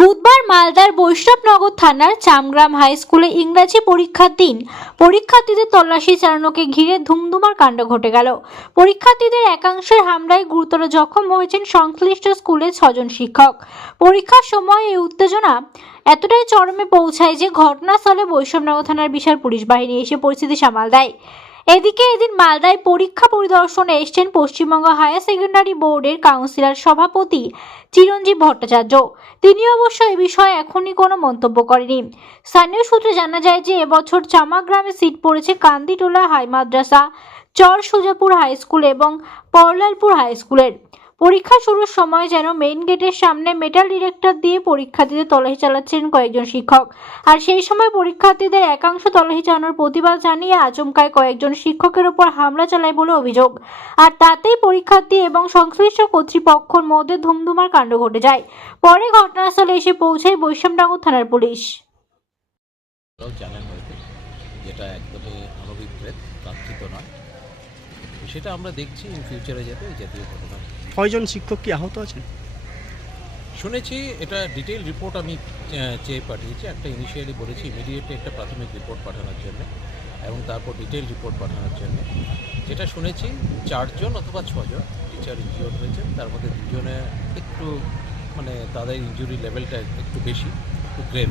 বুধবার মালদার বৈষ্ণবনগর থানার চামগ্রাম হাই স্কুলে ইংরাজি পরীক্ষার দিন। পরীক্ষার্থীদের তল্লাশি চালানোকে ঘিরে ধুমধুমার কাণ্ড ঘটে গেল। পরীক্ষার্থীদের একাংশের হামলায় গুরুতর জখম হয়েছেন সংশ্লিষ্ট স্কুলের ছজন শিক্ষক। পরীক্ষার সময় এই উত্তেজনা এতটাই চরমে পৌঁছায় যে ঘটনাস্থলে বৈষ্ণবনগর থানার বিশাল পুলিশ বাহিনী এসে পরিস্থিতি সামাল দেয়। এদিকে এদিন মালদায় পরীক্ষা পরিদর্শনে এসছেন পশ্চিমবঙ্গ হায়ার সেকেন্ডারি বোর্ডের কাউন্সিলর সভাপতি চিরঞ্জীব ভট্টাচার্য। তিনি অবশ্য এ বিষয়ে এখনই কোনো মন্তব্য করেনি। স্থানীয় সূত্রে জানা যায় যে, এবছর চামাগ্রামে সিট পড়েছে Kanditola high madrasa Char Sujapur high school এবং পরলালপুর হাই স্কুলের। পরীক্ষা শুরুর সময় যেন মেইন গেটের সামনে মেটাল ডিরেক্টর দিয়ে পরীক্ষার্থীদের তল্লাশি চালাচ্ছেন কয়েকজন শিক্ষক। আর সেই সময় পরীক্ষার্থীদের একাংশ তলাহি চালানোর প্রতিবাদ জানিয়ে আচমকায় কয়েকজন শিক্ষকের উপর হামলা চালায় বলে অভিযোগ। আর তাতেই পরীক্ষার্থী এবং সংশ্লিষ্ট কর্তৃপক্ষের মধ্যে ধুমধুমার কাণ্ড ঘটে যায়। পরে ঘটনাস্থলে এসে পৌঁছায় বৈষম্যনগর থানার পুলিশ। সেটা আমরা দেখছি ইন ফিউচারে যাতে এই জাতীয় ঘটনা কয়জন শিক্ষক কি আহত আছেন? শুনেছি, এটা ডিটেল রিপোর্ট আমি চেয়ে পাঠিয়েছি। একটা ইনিশিয়ালি বলেছি ইমিডিয়েটলি একটা প্রাথমিক রিপোর্ট পাঠানোর জন্য এবং তারপর ডিটেল রিপোর্ট পাঠানোর জন্য। যেটা শুনেছি, চারজন অথবা ছজন টিচার ইনজিওর হয়েছেন। তার মধ্যে দুজনে একটু মানে তাদের ইনজুরি লেভেলটা একটু বেশি, একটু গ্রেভ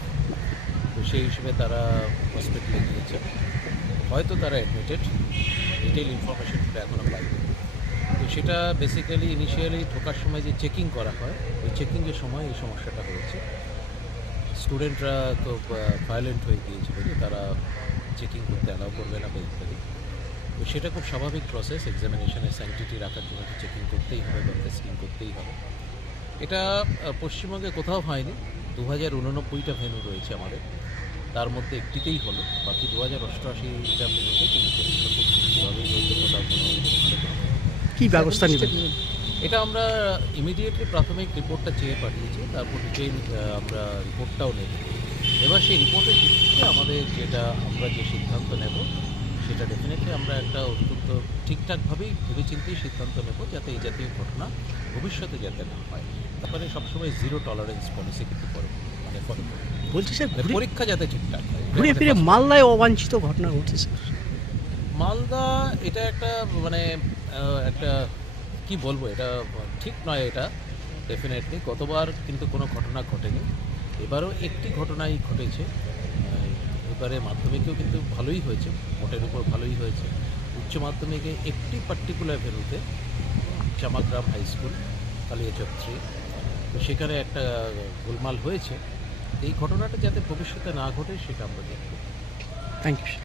তো সেই হিসেবে তারা হসপিটালে গিয়েছে হয়তো তারা অ্যাডমিটেড ডিটেল ইনফরমেশনটা এখনও পাইনি। তো সেটা বেসিক্যালি ইনিশিয়ালি ঢোকার সময় যে চেকিং করা হয়, ওই চেকিংয়ের সময় এই সমস্যাটা হয়েছে। স্টুডেন্টরা তো ভায়োলেন্ট হয়ে গিয়েছিল যে তারা চেকিং করতে অ্যালাউ করবে না ইত্যাদি। তো সেটা খুব স্বাভাবিক প্রসেস এক্সামিনেশনের স্যানিটিটি রাখার জন্য চেকিং করতেই হবে বা টেস্টিং করতেই হবে। এটা পশ্চিমবঙ্গে কোথাও হয়নি। দু হাজার উননব্বইটা ভেন্যু রয়েছে আমাদের। তার মধ্যে একটিতেই হলো। বাকি দু হাজার অষ্টআশিটা ভেন্যুতে কিন্তু পরীক্ষা খুব সুষ্ঠুভাবেই হয়েছে কোথাও কোনো কি ব্যবস্থা নেবেন এটা আমরা ইমিডিয়েটলি প্রাথমিক রিপোর্টটা চেয়ে পাঠিয়েছি তারপর ডিটেইল আমরা রিপোর্টটাও নেব। এবার সেই রিপোর্টের ভিত্তিতে আমাদের যেটা আমরা যে সিদ্ধান্ত নেব সেটা ডেফিনেটলি আমরা একটা অত্যন্ত ঠিকঠাকভাবেই ভেবেচিন্তেই সিদ্ধান্ত নেব যাতে এই জাতীয় ঘটনা ভবিষ্যতে যাতে না হয়। তারপরে সবসময় জিরো টলারেন্স পলিসি কিন্তু করে মানে ফলো করি বলছি স্যার মানে পরীক্ষা যাতে ঠিকঠাক হয়। ঘুরে ফিরে মালদায় অবাঞ্ছিত ঘটনা ঘটছে স্যার। মালদা এটা একটা মানে একটা, কি বলব, এটা ঠিক নয় এটা ডেফিনেটলি গতবার কিন্তু কোনো ঘটনা ঘটেনি। এবারও একটি ঘটনাই ঘটেছে। এবারে মাধ্যমিকেও কিন্তু ভালোই হয়েছে, মোটের উপর ভালোই হয়েছে। উচ্চ মাধ্যমিকে একটি পার্টিকুলার ভেন্যুতে চামাগ্রাম হাই স্কুল কালিয়াচক তো সেখানে একটা গোলমাল হয়েছে। এই ঘটনাটা যাতে ভবিষ্যতে না ঘটে, সেটা আমরা দেখব। Thank you